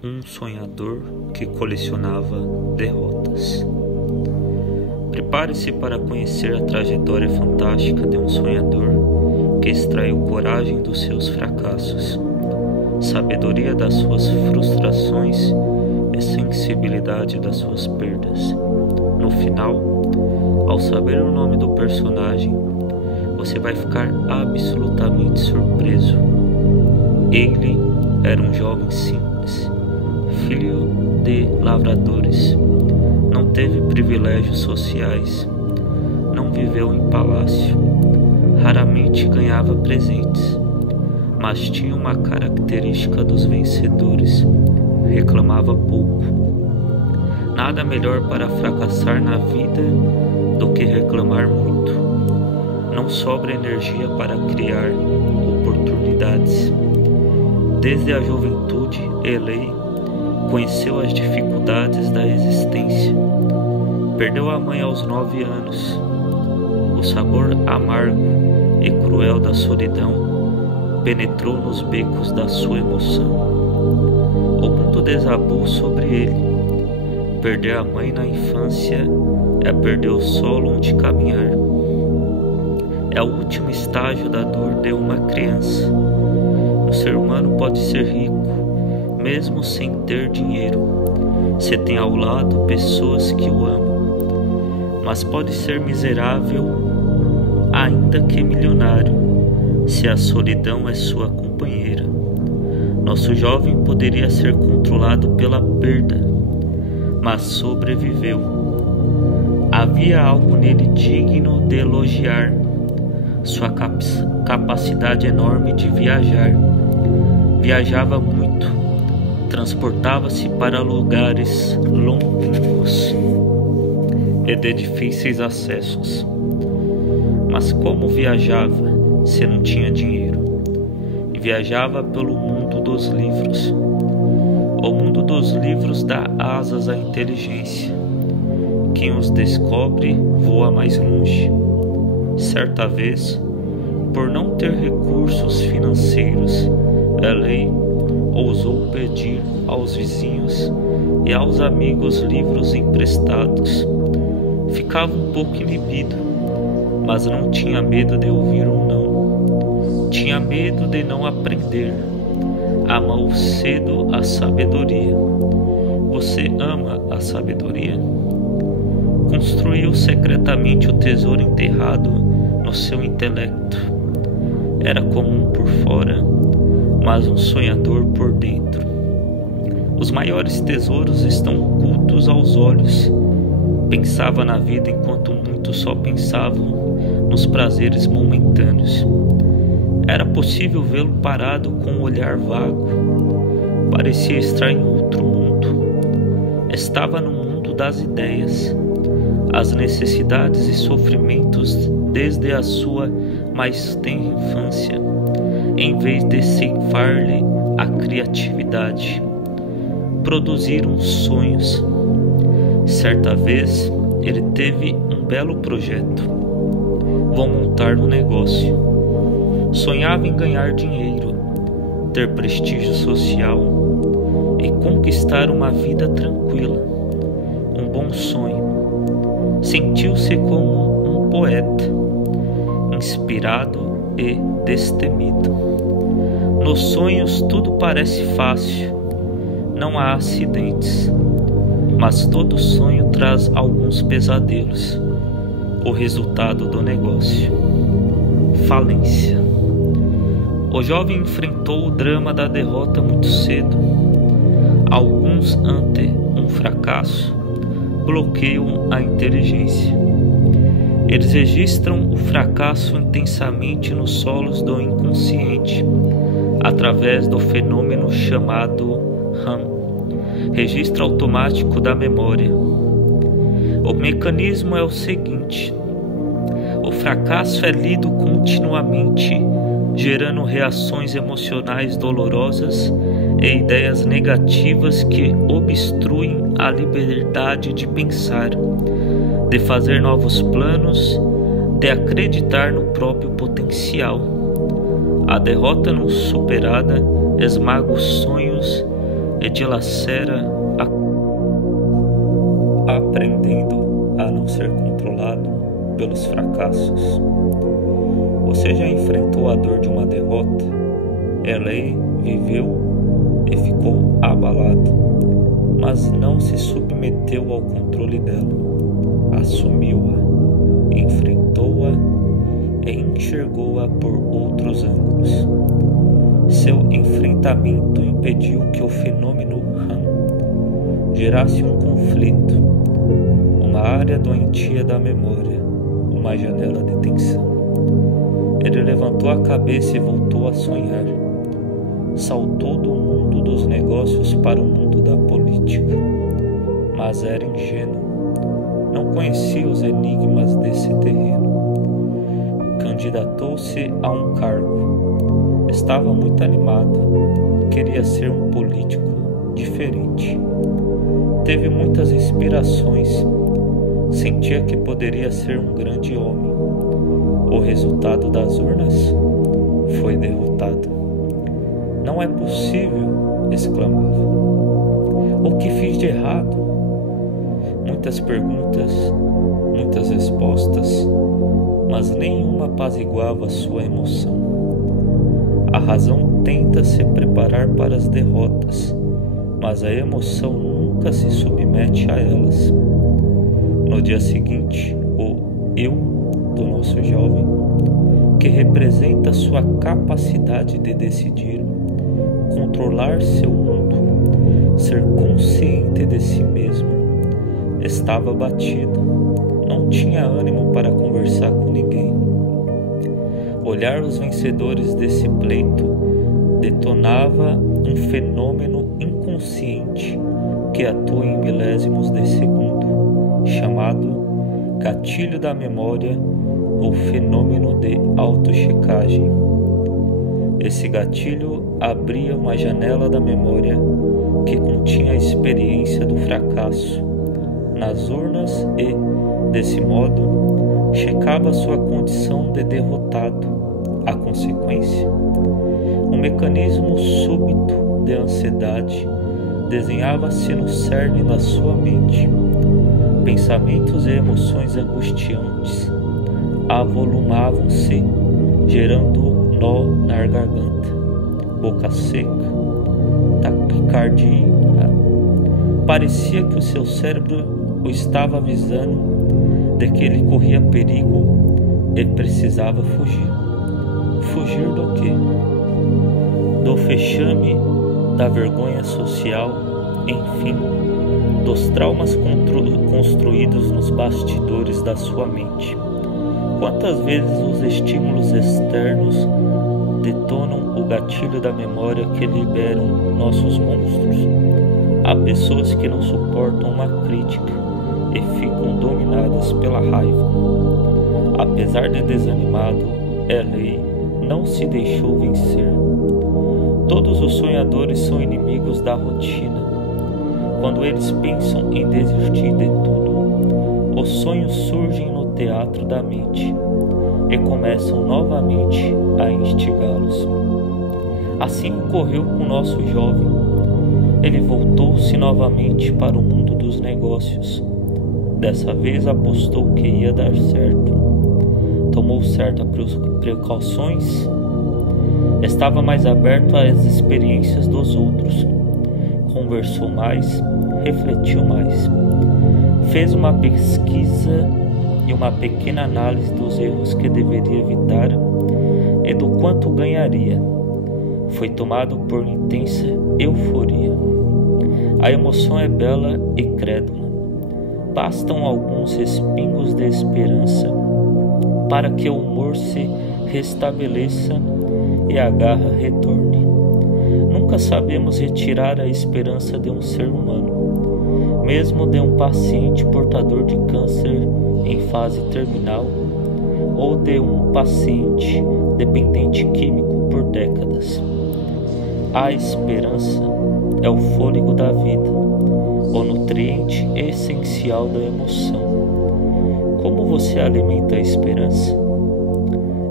Um sonhador que colecionava derrotas. Prepare-se para conhecer a trajetória fantástica de um sonhador que extraiu coragem dos seus fracassos, sabedoria das suas frustrações e sensibilidade das suas perdas. No final, ao saber o nome do personagem, você vai ficar absolutamente surpreso. Ele era um jovem simples, filho de lavradores. Não teve privilégios sociais, não viveu em palácio, raramente ganhava presentes, mas tinha uma característica dos vencedores: reclamava pouco. Nada melhor para fracassar na vida do que reclamar muito. Não sobra energia para criar oportunidades. Desde a juventude, Elei conheceu as dificuldades da existência. Perdeu a mãe aos 9 anos. O sabor amargo e cruel da solidão penetrou nos becos da sua emoção. O mundo desabou sobre ele. Perder a mãe na infância é perder o solo onde caminhar. É o último estágio da dor de uma criança. O ser humano pode ser rico, mesmo sem ter dinheiro, se tem ao lado pessoas que o amam. Mas pode ser miserável, ainda que milionário, se a solidão é sua companheira. Nosso jovem poderia ser controlado pela perda, mas sobreviveu. Havia algo nele digno de elogiar: sua capacidade enorme de viajar. Viajava muito, transportava-se para lugares longínquos e de difíceis acessos. Mas como viajava se não tinha dinheiro? E viajava pelo mundo dos livros. O mundo dos livros dá asas à inteligência. Quem os descobre voa mais longe. Certa vez, por não ter recursos financeiros, Elei ousou pedir aos vizinhos e aos amigos livros emprestados. Ficava um pouco inibido, mas não tinha medo de ouvir um não. Tinha medo de não aprender. Amou cedo a sabedoria. Você ama a sabedoria? Construiu secretamente o tesouro enterrado no seu intelecto. Era comum por fora, mas um sonhador por dentro. Os maiores tesouros estão ocultos aos olhos. Pensava na vida enquanto muitos só pensavam nos prazeres momentâneos. Era possível vê-lo parado com um olhar vago. Parecia estar em outro mundo. Estava no mundo das ideias. As necessidades e sofrimentos desde a sua mais tenra infância, em vez de ceifar-lhe a criatividade, produziram sonhos. Certa vez, ele teve um belo projeto: vou montar um negócio. Sonhava em ganhar dinheiro, ter prestígio social e conquistar uma vida tranquila. Um bom sonho. Sentiu-se como um poeta, inspirado e destemido. Nos sonhos tudo parece fácil, não há acidentes, mas todo sonho traz alguns pesadelos. O resultado do negócio: falência. O jovem enfrentou o drama da derrota muito cedo. Alguns, ante um fracasso, bloqueiam a inteligência. Eles registram o fracasso intensamente nos solos do inconsciente, através do fenômeno chamado RAM, registro automático da memória. O mecanismo é o seguinte: o fracasso é lido continuamente, gerando reações emocionais dolorosas e ideias negativas que obstruem a liberdade de pensar, de fazer novos planos, de acreditar no próprio potencial. A derrota não superada esmaga os sonhos e dilacera aprendendo a não ser controlado pelos fracassos. Você já enfrentou a dor de uma derrota? Elei viveu e ficou abalado, mas não se submeteu ao controle dela. Assumiu-a, enfrentou-a e enxergou-a por outros ângulos. Seu enfrentamento impediu que o fenômeno RAM gerasse um conflito, uma área doentia da memória, uma janela de tensão. Ele levantou a cabeça e voltou a sonhar. Saltou do mundo dos negócios para o mundo da política, mas era ingênuo, não conhecia os enigmas desse terreno. Candidatou-se a um cargo, estava muito animado, queria ser um político diferente. Teve muitas inspirações, sentia que poderia ser um grande homem. O resultado das urnas foi derrotado. Não é possível, exclamava. O que fiz de errado? Muitas perguntas, muitas respostas, mas nenhuma apaziguava sua emoção. A razão tenta se preparar para as derrotas, mas a emoção nunca se submete a elas. No dia seguinte, o eu do nosso jovem, que representa sua capacidade de decidir, controlar seu mundo, ser consciente de si mesmo, estava abatido, não tinha ânimo para conversar com ninguém. Olhar os vencedores desse pleito detonava um fenômeno inconsciente que atua em milésimos de segundo, chamado gatilho da memória ou fenômeno de autochecagem. Esse gatilho abria uma janela da memória que continha a experiência do fracasso nas urnas e, desse modo, checava sua condição de derrotado. A consequência, um mecanismo súbito de ansiedade desenhava-se no cerne da sua mente. Pensamentos e emoções angustiantes avolumavam-se, gerando nó na garganta, boca seca, taquicardia. Parecia que o seu cérebro o estava avisando de que ele corria perigo e precisava fugir. Fugir do quê? Do fechame, da vergonha social, enfim, dos traumas construídos nos bastidores da sua mente. Quantas vezes os estímulos externos detonam o gatilho da memória que liberam nossos monstros? Há pessoas que não suportam uma crítica e ficam dominadas pela raiva. Apesar de desanimado, Elei não se deixou vencer. Todos os sonhadores são inimigos da rotina. Quando eles pensam em desistir de tudo, os sonhos surgem no teatro da mente e começam novamente a instigá-los. Assim ocorreu com o nosso jovem. Ele voltou-se novamente para o mundo dos negócios. Dessa vez apostou que ia dar certo. Tomou certas precauções. Estava mais aberto às experiências dos outros. Conversou mais, refletiu mais. Fez uma pesquisa e uma pequena análise dos erros que deveria evitar e do quanto ganharia. Foi tomado por intensa euforia. A emoção é bela e crédula. Bastam alguns respingos de esperança para que o humor se restabeleça e a garra retorne. Nunca sabemos retirar a esperança de um ser humano, mesmo de um paciente portador de câncer em fase terminal ou de um paciente dependente químico por décadas. A esperança é o fôlego da vida, o nutriente essencial da emoção. Como você alimenta a esperança?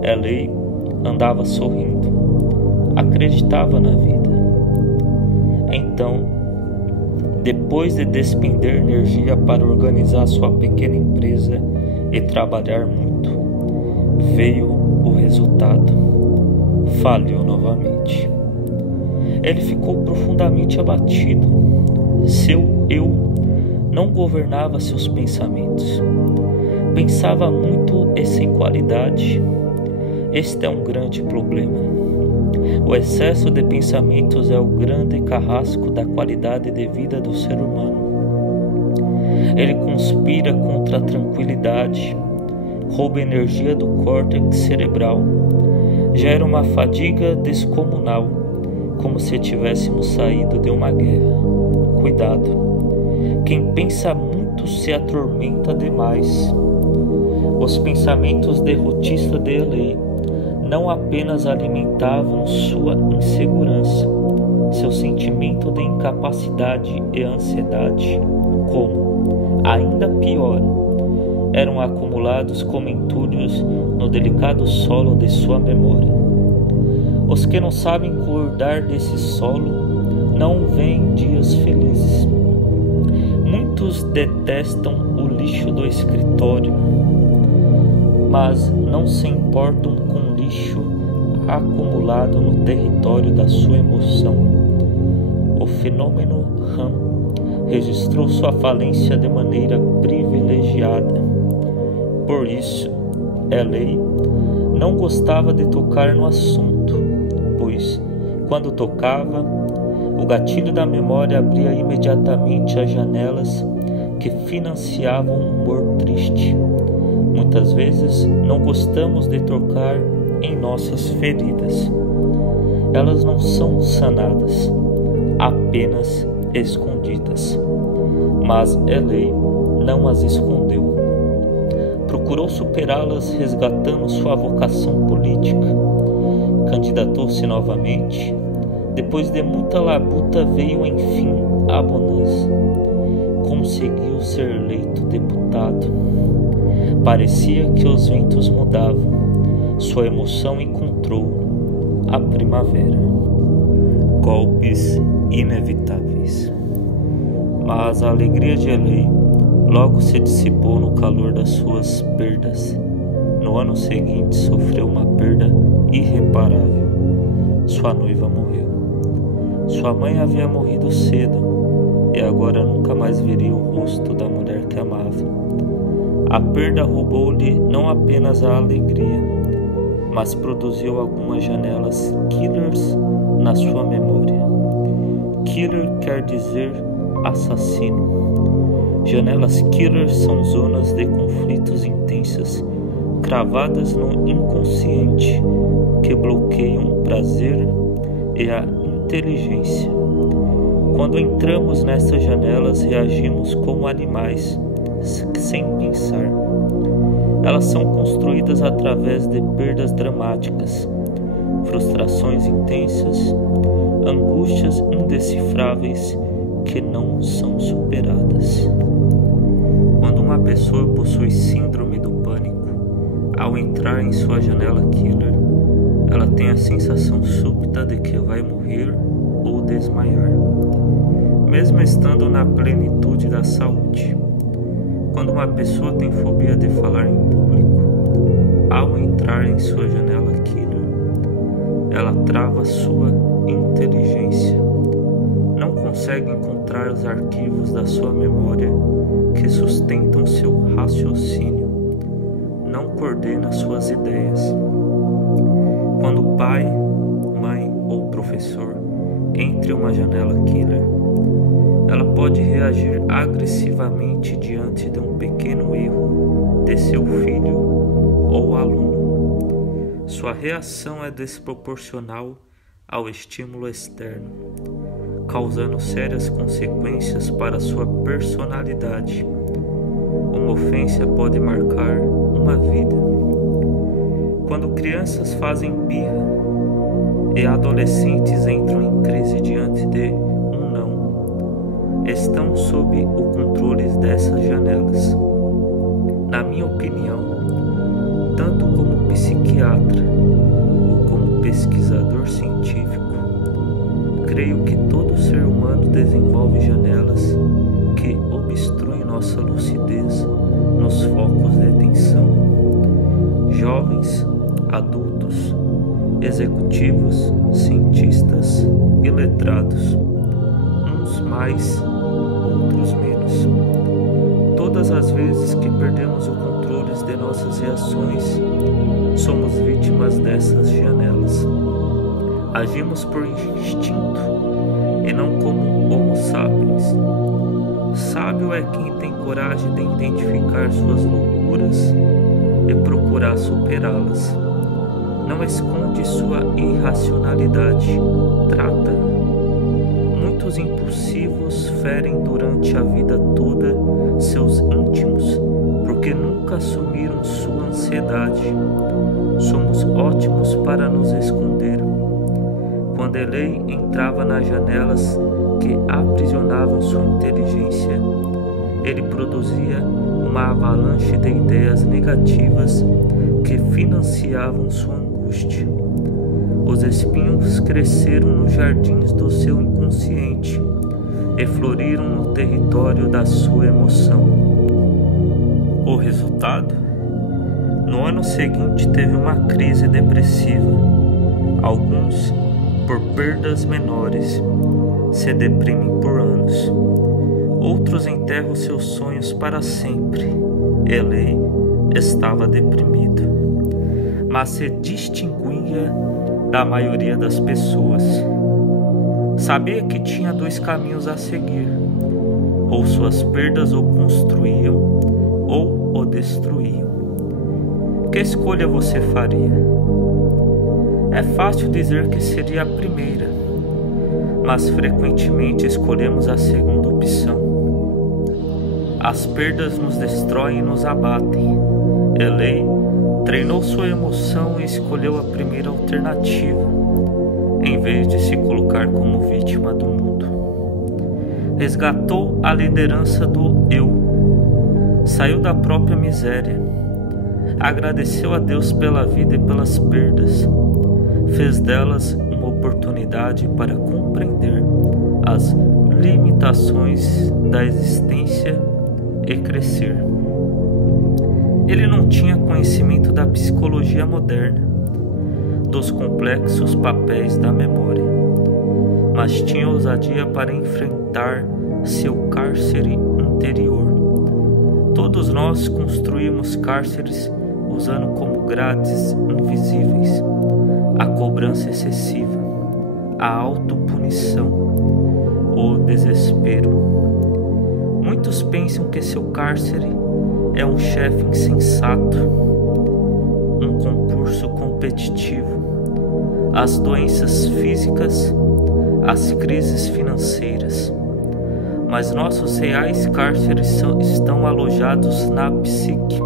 Elei andava sorrindo, acreditava na vida. Então depois de despender energia para organizar sua pequena empresa e trabalhar muito, veio o resultado. Falhou novamente. Ele ficou profundamente abatido. Seu eu não governava seus pensamentos. Pensava muito e sem qualidade. Este é um grande problema. O excesso de pensamentos é o grande carrasco da qualidade de vida do ser humano. Ele conspira contra a tranquilidade, rouba energia do córtex cerebral, gera uma fadiga descomunal, como se tivéssemos saído de uma guerra. Cuidado! Quem pensa muito se atormenta demais. Os pensamentos derrotistas de Elei não apenas alimentavam sua insegurança, seu sentimento de incapacidade e ansiedade, como, ainda pior, eram acumulados como entulhos no delicado solo de sua memória. Os que não sabem cuidar desse solo não veem dias felizes. Muitos detestam o lixo do escritório, mas não se importam com o lixo acumulado no território da sua emoção. O fenômeno RAM registrou sua falência de maneira privilegiada. Por isso, Elei não gostava de tocar no assunto, pois, quando tocava, o gatilho da memória abria imediatamente as janelas que financiavam um humor triste. Muitas vezes não gostamos de tocar em nossas feridas. Elas não são sanadas, apenas escondidas. Mas Elei não as escondeu. Procurou superá-las resgatando sua vocação política. Candidatou-se novamente. Depois de muita labuta veio enfim a bonança. Conseguiu ser eleito deputado. Parecia que os ventos mudavam. Sua emoção encontrou a primavera. Golpes inevitáveis. Mas a alegria de Elei logo se dissipou no calor das suas perdas. No ano seguinte sofreu uma perda irreparável. Sua noiva morreu. Sua mãe havia morrido cedo e agora nunca mais veria o rosto da mulher que amava. A perda roubou-lhe não apenas a alegria, mas produziu algumas janelas killers na sua memória. Killer quer dizer assassino. Janelas killers são zonas de conflitos intensas, cravadas no inconsciente, que bloqueiam o prazer e a inteligência. Quando entramos nessas janelas, reagimos como animais, sem pensar. Elas são construídas através de perdas dramáticas, frustrações intensas, angústias indecifráveis que não são superadas. Quando uma pessoa possui síndrome do pânico, ao entrar em sua janela killer, ela tem a sensação súbita de que vai morrer ou desmaiar, mesmo estando na plenitude da saúde. Quando uma pessoa tem fobia de falar em público, ao entrar em sua janela killer, ela trava sua inteligência. Não consegue encontrar os arquivos da sua memória que sustentam seu raciocínio. Não coordena suas ideias. Quando pai, mãe ou professor entre uma janela killer, ela pode reagir agressivamente diante de um pequeno erro de seu filho ou aluno. Sua reação é desproporcional ao estímulo externo, causando sérias consequências para sua personalidade. Uma ofensa pode marcar uma vida. Quando crianças fazem birra e adolescentes entram em crise diante de um não, estão sob o controle dessas janelas. Na minha opinião, tanto como psiquiatra ou como pesquisador científico, creio que todo ser humano desenvolve janelas jovens, adultos, executivos, cientistas e letrados, uns mais, outros menos. Todas as vezes que perdemos o controle de nossas reações, somos vítimas dessas janelas. Agimos por instinto e não como Homo sapiens. Sábio é quem tem coragem de identificar suas loucuras e procurar superá-las. Não esconde sua irracionalidade, trata. Muitos impulsivos ferem durante a vida toda seus íntimos, porque nunca assumiram sua ansiedade. Somos ótimos para nos esconder. Quando Elei entrava nas janelas que aprisionavam sua inteligência, ele produzia uma avalanche de ideias negativas que financiavam sua angústia. Os espinhos cresceram nos jardins do seu inconsciente e floriram no território da sua emoção. O resultado? No ano seguinte teve uma crise depressiva. Alguns, por perdas menores, se deprimem por anos. Outros enterram seus sonhos para sempre. Elei estava deprimido, mas se distinguia da maioria das pessoas. Sabia que tinha dois caminhos a seguir: ou suas perdas o construíam, ou o destruíam. Que escolha você faria? É fácil dizer que seria a primeira, mas frequentemente escolhemos a segunda opção. As perdas nos destroem e nos abatem. Elei treinou sua emoção e escolheu a primeira alternativa, em vez de se colocar como vítima do mundo. Resgatou a liderança do eu, saiu da própria miséria, agradeceu a Deus pela vida e pelas perdas, fez delas uma oportunidade para compreender as limitações da existência e crescer. Ele não tinha conhecimento da psicologia moderna, dos complexos papéis da memória, mas tinha ousadia para enfrentar seu cárcere interior. Todos nós construímos cárceres usando como grades invisíveis a cobrança excessiva, a autopunição, o desespero. Muitos pensam que seu cárcere é um chefe insensato, um concurso competitivo, as doenças físicas, as crises financeiras. Mas nossos reais cárceres estão alojados na psique.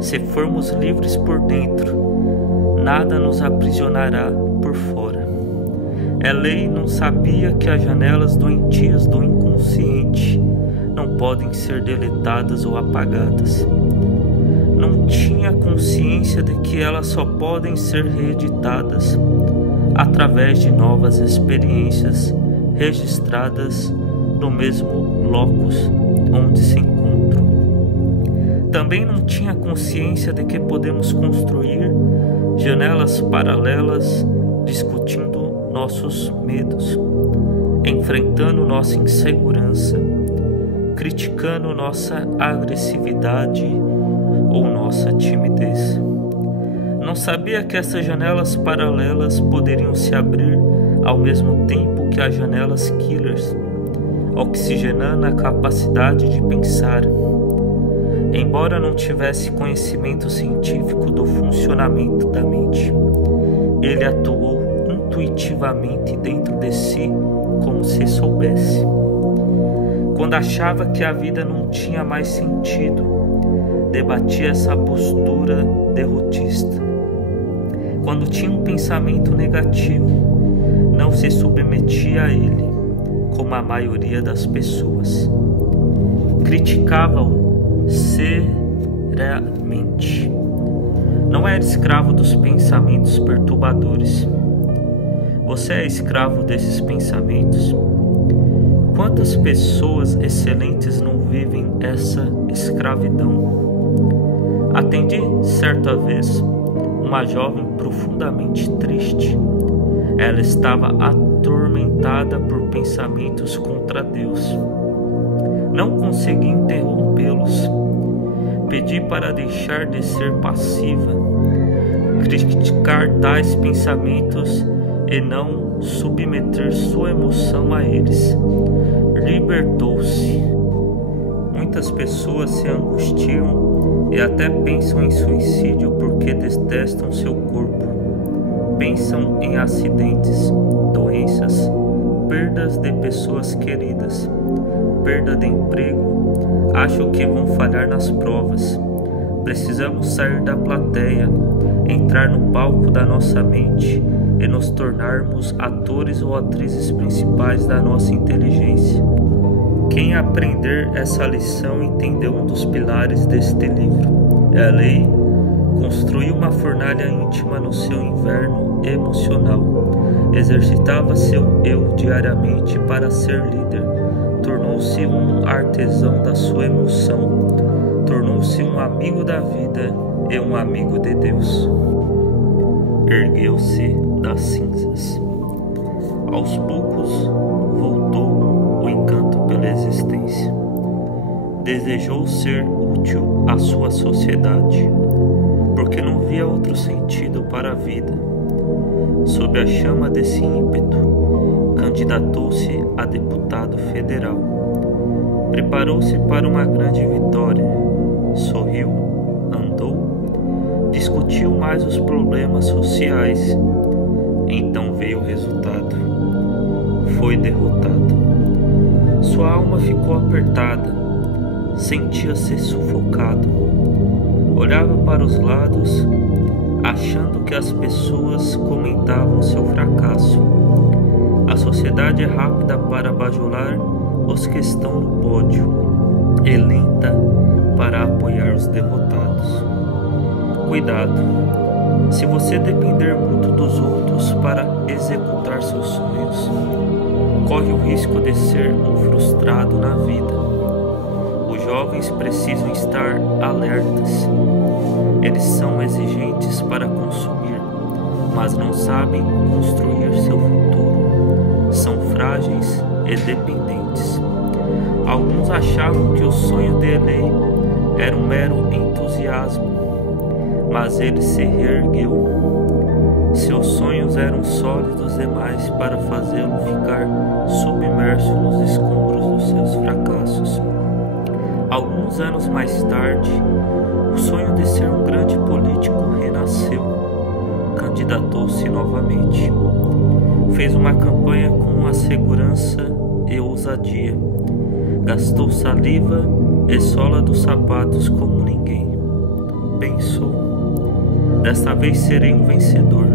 Se formos livres por dentro, nada nos aprisionará por fora. Elei não sabia que as janelas doentias do inconsciente não podem ser deletadas ou apagadas. Não tinha consciência de que elas só podem ser reeditadas através de novas experiências registradas no mesmo locus onde se encontram. Também não tinha consciência de que podemos construir janelas paralelas discutindo nossos medos, enfrentando nossa insegurança, criticando nossa agressividade ou nossa timidez. Não sabia que essas janelas paralelas poderiam se abrir ao mesmo tempo que as janelas killers, oxigenando a capacidade de pensar. Embora não tivesse conhecimento científico do funcionamento da mente, ele atuou intuitivamente dentro de si como se soubesse. Quando achava que a vida não tinha mais sentido, debatia essa postura derrotista. Quando tinha um pensamento negativo, não se submetia a ele, como a maioria das pessoas. Criticava-o seriamente. Não era escravo dos pensamentos perturbadores. Você é escravo desses pensamentos? Quantas pessoas excelentes não vivem essa escravidão? Atendi certa vez uma jovem profundamente triste. Ela estava atormentada por pensamentos contra Deus. Não consegui interrompê-los. Pedi para deixar de ser passiva, criticar tais pensamentos e não submeter sua emoção a eles. Libertou-se. Muitas pessoas se angustiam e até pensam em suicídio porque detestam seu corpo. Pensam em acidentes, doenças, perdas de pessoas queridas, perda de emprego, acham que vão falhar nas provas. Precisamos sair da plateia, entrar no palco da nossa mente e nos tornarmos atores ou atrizes principais da nossa inteligência. Quem aprender essa lição entendeu um dos pilares deste livro. Ela construiu uma fornalha íntima no seu inverno emocional. Exercitava seu eu diariamente para ser líder. Tornou-se um artesão da sua emoção. Tornou-se um amigo da vida e um amigo de Deus. Ergueu-se das cinzas. Aos poucos voltou o encanto pela existência. Desejou ser útil à sua sociedade, porque não via outro sentido para a vida. Sob a chama desse ímpeto, candidatou-se a deputado federal. Preparou-se para uma grande vitória. Sorriu, andou, discutiu mais os problemas sociais. Então veio o resultado. Foi derrotado. Sua alma ficou apertada. Sentia-se sufocado. Olhava para os lados, achando que as pessoas comentavam seu fracasso. A sociedade é rápida para bajular os que estão no pódio e lenta para apoiar os derrotados. Cuidado! Se você depender muito dos outros para executar seus sonhos, corre o risco de ser um frustrado na vida. Os jovens precisam estar alertas. Eles são exigentes para consumir, mas não sabem construir seu futuro. São frágeis e dependentes. Alguns achavam que o sonho de Elei era um mero entusiasmo, mas ele se reergueu. Seus sonhos eram sólidos demais para fazê-lo ficar submerso nos escombros dos seus fracassos. Alguns anos mais tarde, o sonho de ser um grande político renasceu. Candidatou-se novamente. Fez uma campanha com a segurança e ousadia. Gastou saliva e sola dos sapatos como ninguém. Pensou: desta vez serei um vencedor.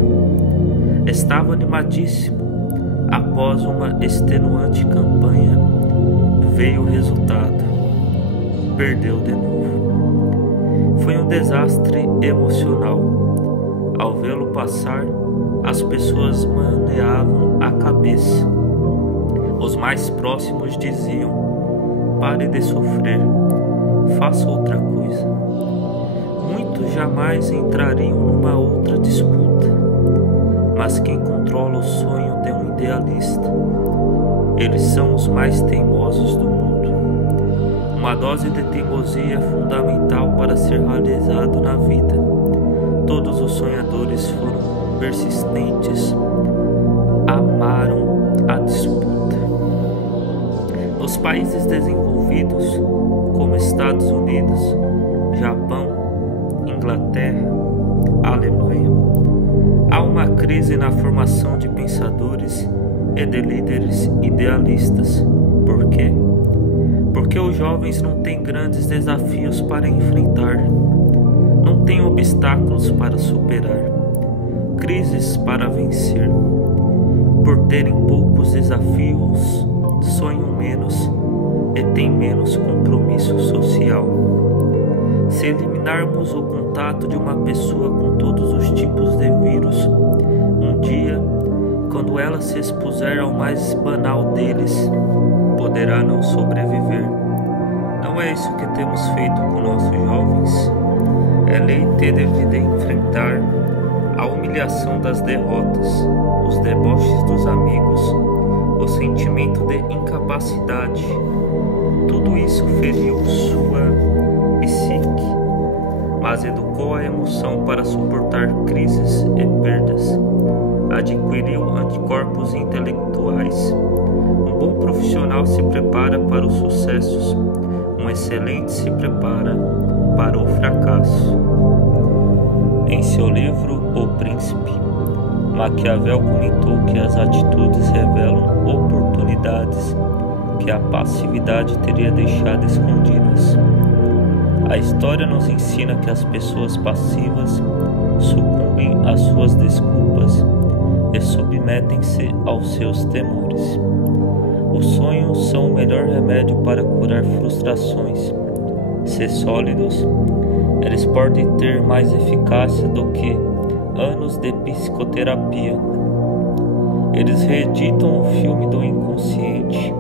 Estava animadíssimo. Após uma extenuante campanha, veio o resultado. Perdeu de novo. Foi um desastre emocional. Ao vê-lo passar, as pessoas maneavam a cabeça. Os mais próximos diziam: pare de sofrer, faça outra coisa. Muitos jamais entrariam numa outra disputa, mas quem controla o sonho de um idealista? Eles são os mais teimosos do mundo. Uma dose de teimosia é fundamental para ser realizado na vida. Todos os sonhadores foram persistentes, amaram a disputa. Nos países desenvolvidos, como Estados Unidos, Japão, Inglaterra, Alemanha, há uma crise na formação de pensadores e de líderes idealistas. Por quê? Porque os jovens não têm grandes desafios para enfrentar, não têm obstáculos para superar, crises para vencer. Por terem poucos desafios, sonham menos e têm menos compromisso social. Se eliminarmos o contato de uma pessoa com todos os tipos de vírus, um dia, quando ela se expuser ao mais banal deles, poderá não sobreviver. Não é isso que temos feito com nossos jovens? Elei teve de enfrentar a humilhação das derrotas, os deboches dos amigos, o sentimento de incapacidade. Tudo isso feriu sua psique, mas educou a emoção para suportar crises e perdas. Adquiriu anticorpos intelectuais. Um bom profissional se prepara para os sucessos, um excelente se prepara para o fracasso. Em seu livro O Príncipe, Maquiavel comentou que as atitudes revelam oportunidades que a passividade teria deixado escondidas. A história nos ensina que as pessoas passivas sucumbem às suas desculpas e submetem-se aos seus temores. Os sonhos são o melhor remédio para curar frustrações. Se sólidos, eles podem ter mais eficácia do que anos de psicoterapia. Eles reeditam o filme do inconsciente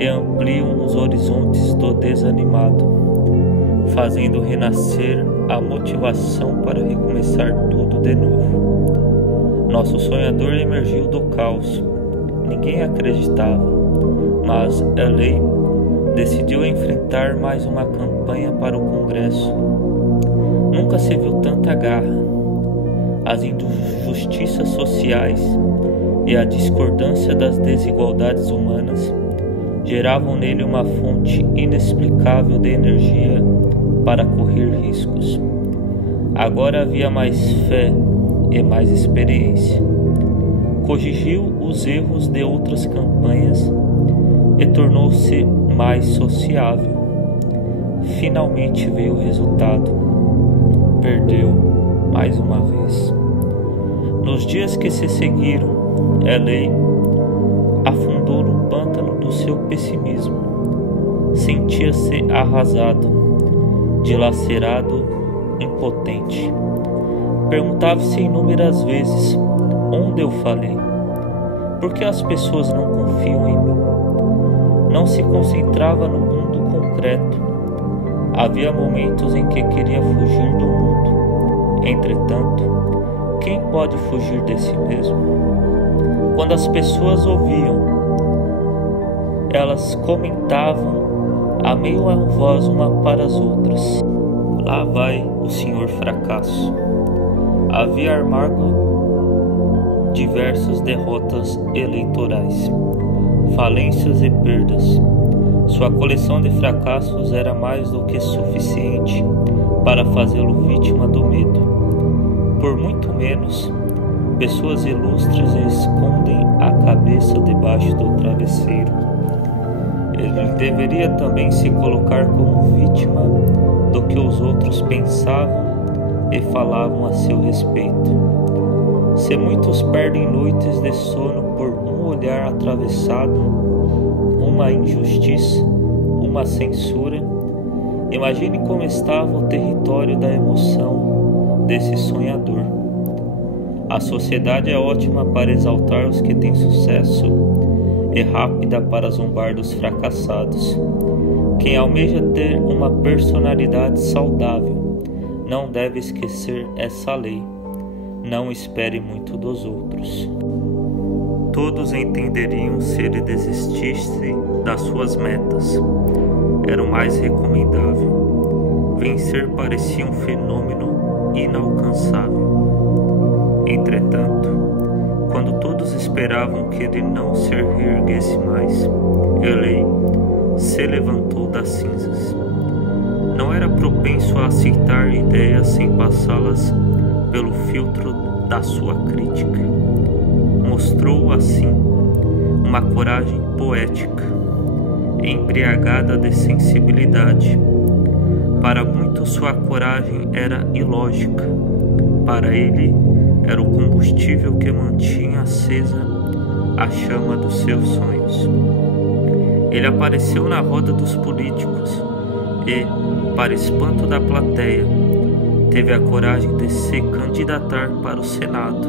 e ampliam os horizontes do desanimado, fazendo renascer a motivação para recomeçar tudo de novo. Nosso sonhador emergiu do caos. Ninguém acreditava, mas Elei decidiu enfrentar mais uma campanha para o Congresso. Nunca se viu tanta garra. As injustiças sociais e a discordância das desigualdades humanas geravam nele uma fonte inexplicável de energia para correr riscos. Agora havia mais fé e mais experiência. Corrigiu os erros de outras campanhas e tornou-se mais sociável. Finalmente veio o resultado. Perdeu mais uma vez. Nos dias que se seguiram, Elei afundou no pântano do seu pessimismo. Sentia-se arrasado, dilacerado, impotente. Perguntava-se inúmeras vezes: onde eu falhei? Por que as pessoas não confiam em mim? Não se concentrava no mundo concreto. Havia momentos em que queria fugir do mundo. Entretanto, quem pode fugir de si mesmo? Quando as pessoas ouviam, elas comentavam a meia voz uma para as outras: lá vai o senhor fracasso. Havia amargo diversas derrotas eleitorais, falências e perdas. Sua coleção de fracassos era mais do que suficiente para fazê-lo vítima do medo. Por muito menos, pessoas ilustres escondem a cabeça debaixo do travesseiro. Ele deveria também se colocar como vítima do que os outros pensavam e falavam a seu respeito. Se muitos perdem noites de sono por um olhar atravessado, uma injustiça, uma censura, imagine como estava o território da emoção desse sonhador. A sociedade é ótima para exaltar os que têm sucesso e rápida para zombar dos fracassados. Quem almeja ter uma personalidade saudável não deve esquecer essa lei: não espere muito dos outros. Todos entenderiam se ele desistisse das suas metas. Era o mais recomendável. Vencer parecia um fenômeno inalcançável. Entretanto, quando todos esperavam que ele não se reerguesse mais, Elei se levantou das cinzas. Não era propenso a aceitar ideias sem passá-las pelo filtro da sua crítica. Mostrou assim uma coragem poética, embriagada de sensibilidade. Para muitos sua coragem era ilógica. Para ele era o combustível que mantinha acesa a chama dos seus sonhos. Ele apareceu na roda dos políticos e, para espanto da plateia, teve a coragem de se candidatar para o Senado.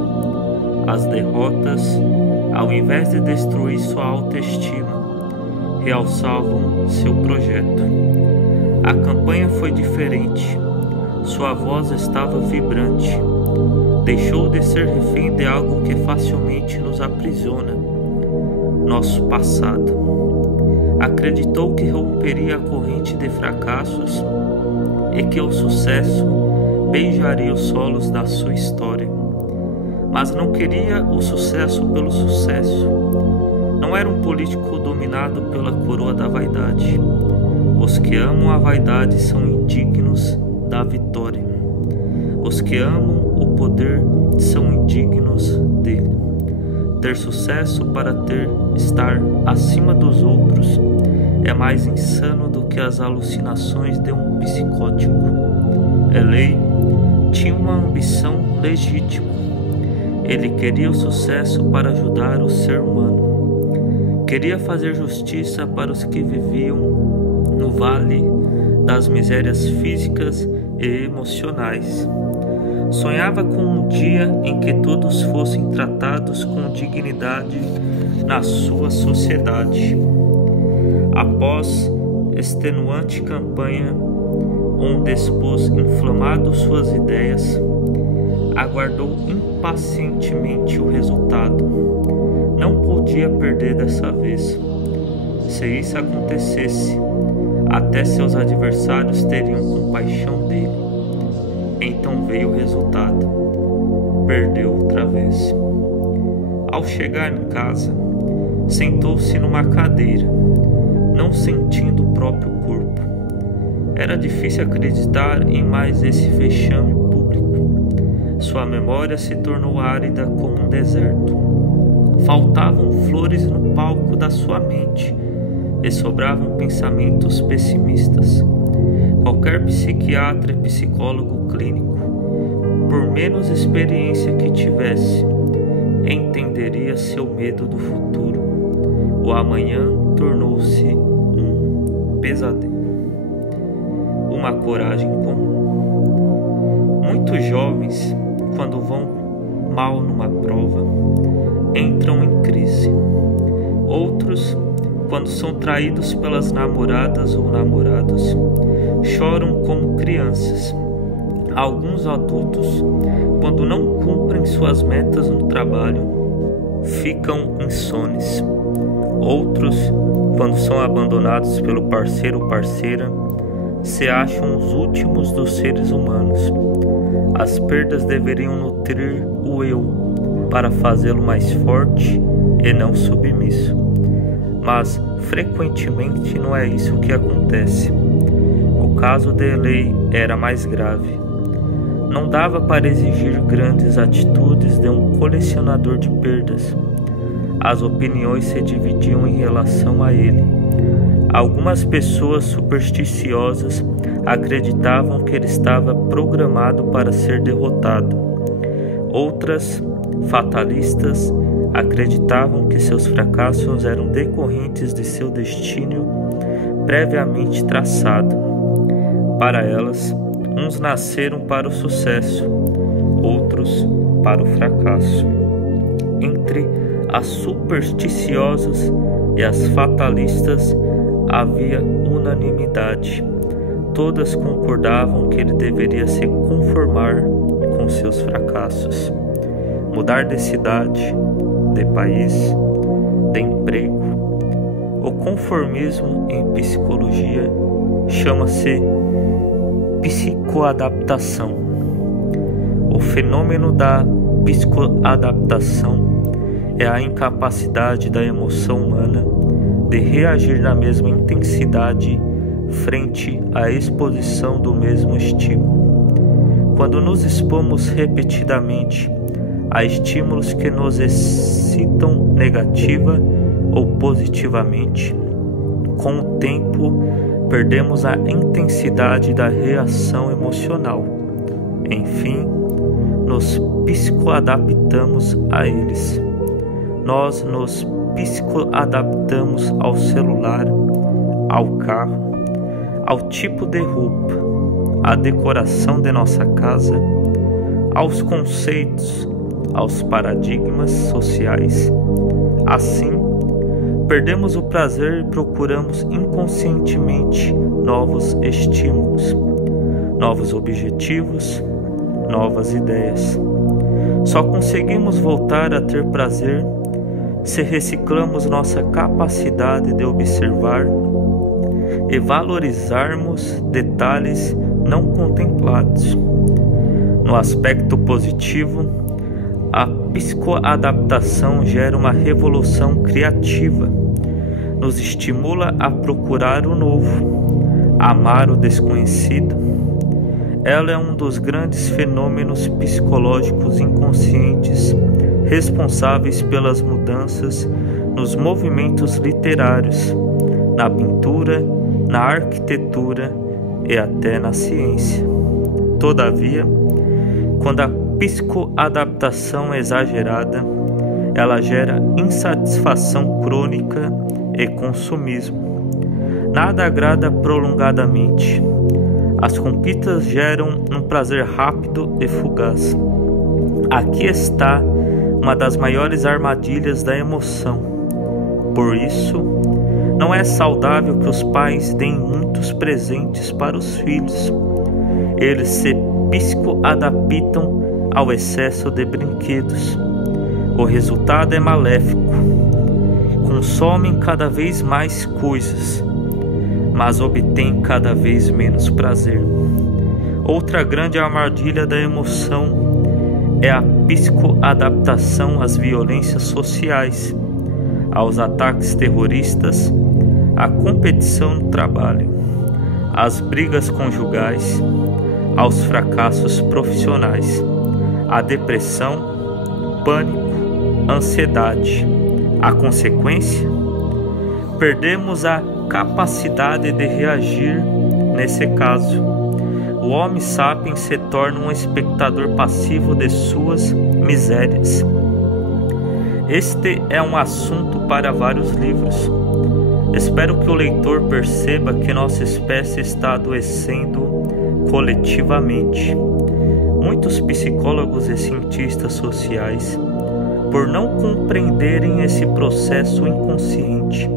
As derrotas, ao invés de destruir sua autoestima, realçavam seu projeto. A campanha foi diferente. Sua voz estava vibrante. Deixou de ser refém de algo que facilmente nos aprisiona, nosso passado. Acreditou que romperia a corrente de fracassos e que o sucesso beijaria os solos da sua história. Mas não queria o sucesso pelo sucesso. Não era um político dominado pela coroa da vaidade. Os que amam a vaidade são indignos da vitória. Os que amam o poder são indignos dele. Ter sucesso para estar acima dos outros é mais insano do que as alucinações de um psicótico. Elei tinha uma ambição legítima. Ele queria o sucesso para ajudar o ser humano. Queria fazer justiça para os que viviam no vale das misérias físicas e emocionais. Sonhava com um dia em que todos fossem tratados com dignidade na sua sociedade. Após extenuante campanha, onde expôs inflamado suas ideias, aguardou impacientemente o resultado. Não podia perder dessa vez. Se isso acontecesse, até seus adversários teriam compaixão dele. Então veio o resultado. Perdeu outra vez. Ao chegar em casa, sentou-se numa cadeira, não sentindo o próprio corpo. Era difícil acreditar em mais esse vexame público. Sua memória se tornou árida como um deserto. Faltavam flores no palco da sua mente e sobravam pensamentos pessimistas. Qualquer psiquiatra e psicólogo clínico, por menos experiência que tivesse, entenderia seu medo do futuro. O amanhã tornou-se um pesadelo. Uma coragem comum. Muitos jovens, quando vão mal numa prova, entram em crise. Outros, quando são traídos pelas namoradas ou namorados, choram como crianças. Alguns adultos, quando não cumprem suas metas no trabalho, ficam insones. Outros, quando são abandonados pelo parceiro ou parceira, se acham os últimos dos seres humanos. As perdas deveriam nutrir o eu para fazê-lo mais forte e não submisso. Mas frequentemente não é isso que acontece. O caso de Elei era mais grave. Não dava para exigir grandes atitudes de um colecionador de perdas. As opiniões se dividiam em relação a ele. Algumas pessoas supersticiosas acreditavam que ele estava programado para ser derrotado. Outras, fatalistas, acreditavam que seus fracassos eram decorrentes de seu destino previamente traçado. Para elas, uns nasceram para o sucesso, outros para o fracasso. Entre as supersticiosas e as fatalistas havia unanimidade. Todas concordavam que ele deveria se conformar com seus fracassos, mudar de cidade, de país, de emprego. O conformismo em psicologia chama-se psicoadaptação. O fenômeno da psicoadaptação é a incapacidade da emoção humana de reagir na mesma intensidade frente à exposição do mesmo estímulo. Quando nos expomos repetidamente a estímulos que nos excitam negativa ou positivamente, com o tempo perdemos a intensidade da reação emocional. Enfim, nos psicoadaptamos a eles. Nós nos psicoadaptamos ao celular, ao carro, ao tipo de roupa, à decoração de nossa casa, aos conceitos, aos paradigmas sociais. Assim, perdemos o prazer e procuramos inconscientemente novos estímulos. novos objetivos, novas ideias. Só conseguimos voltar a ter prazer se reciclamos nossa capacidade de observar e valorizarmos detalhes não contemplados. No aspecto positivo, a psicoadaptação gera uma revolução criativa, nos estimula a procurar o novo, a amar o desconhecido. Ela é um dos grandes fenômenos psicológicos inconscientes responsáveis pelas mudanças nos movimentos literários, na pintura, na arquitetura e até na ciência. Todavia, quando a psicoadaptação é exagerada, ela gera insatisfação crônica e consumismo. Nada agrada prolongadamente. As conquistas geram um prazer rápido e fugaz. Aqui está uma das maiores armadilhas da emoção. Por isso, não é saudável que os pais deem muitos presentes para os filhos. Eles se psicoadaptam ao excesso de brinquedos. O resultado é maléfico. Consomem cada vez mais coisas, mas obtêm cada vez menos prazer. Outra grande armadilha da emoção é a psicoadaptação às violências sociais, aos ataques terroristas, à competição no trabalho, às brigas conjugais, aos fracassos profissionais, à depressão, pânico, ansiedade. A consequência? Perdemos a capacidade de reagir nesse caso. O Homo sapiens se torna um espectador passivo de suas misérias. Este é um assunto para vários livros. Espero que o leitor perceba que nossa espécie está adoecendo coletivamente. Muitos psicólogos e cientistas sociais, por não compreenderem esse processo inconsciente,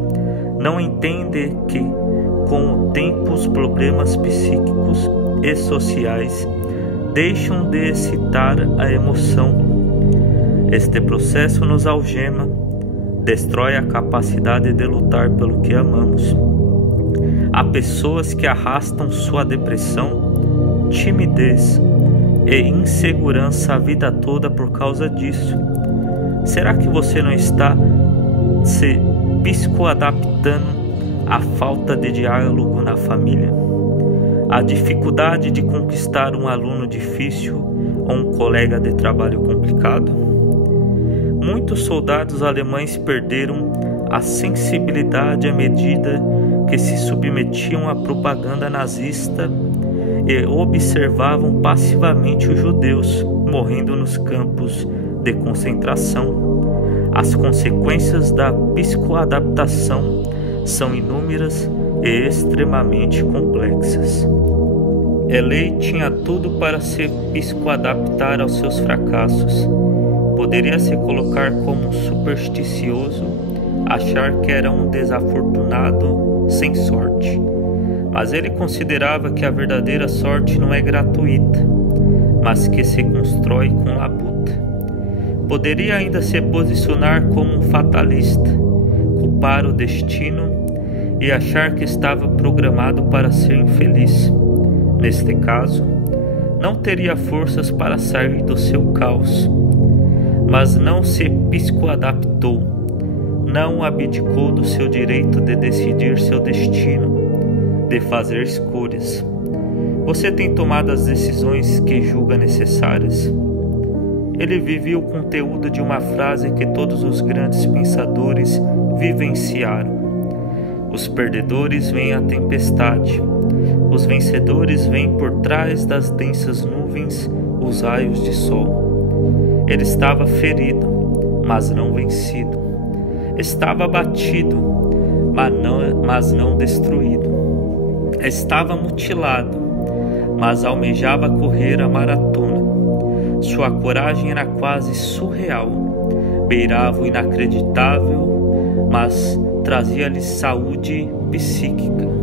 não entendem que, com o tempo, os problemas psíquicos e sociais deixam de excitar a emoção. Este processo nos algema, destrói a capacidade de lutar pelo que amamos. Há pessoas que arrastam sua depressão, timidez e insegurança a vida toda por causa disso. Será que você não está se psicoadaptando à falta de diálogo na família? A dificuldade de conquistar um aluno difícil ou um colega de trabalho complicado? Muitos soldados alemães perderam a sensibilidade à medida que se submetiam à propaganda nazista e observavam passivamente os judeus morrendo nos campos de concentração. As consequências da psicoadaptação são inúmeras e extremamente complexas. Elei tinha tudo para se psicoadaptar aos seus fracassos. Poderia se colocar como um supersticioso, achar que era um desafortunado sem sorte. Mas ele considerava que a verdadeira sorte não é gratuita, mas que se constrói com labuta. Poderia ainda se posicionar como um fatalista, culpar o destino e achar que estava programado para ser infeliz. Neste caso, não teria forças para sair do seu caos, mas não se psicoadaptou, não abdicou do seu direito de decidir seu destino, de fazer escolhas. Você tem tomado as decisões que julga necessárias? Ele vivia o conteúdo de uma frase que todos os grandes pensadores vivenciaram. Os perdedores veem a tempestade, os vencedores veem por trás das densas nuvens os raios de sol. Ele estava ferido, mas não vencido. Estava abatido, mas não destruído. Estava mutilado, mas almejava correr a maratona. Sua coragem era quase surreal, beirava o inacreditável, mas trazia-lhe saúde psíquica.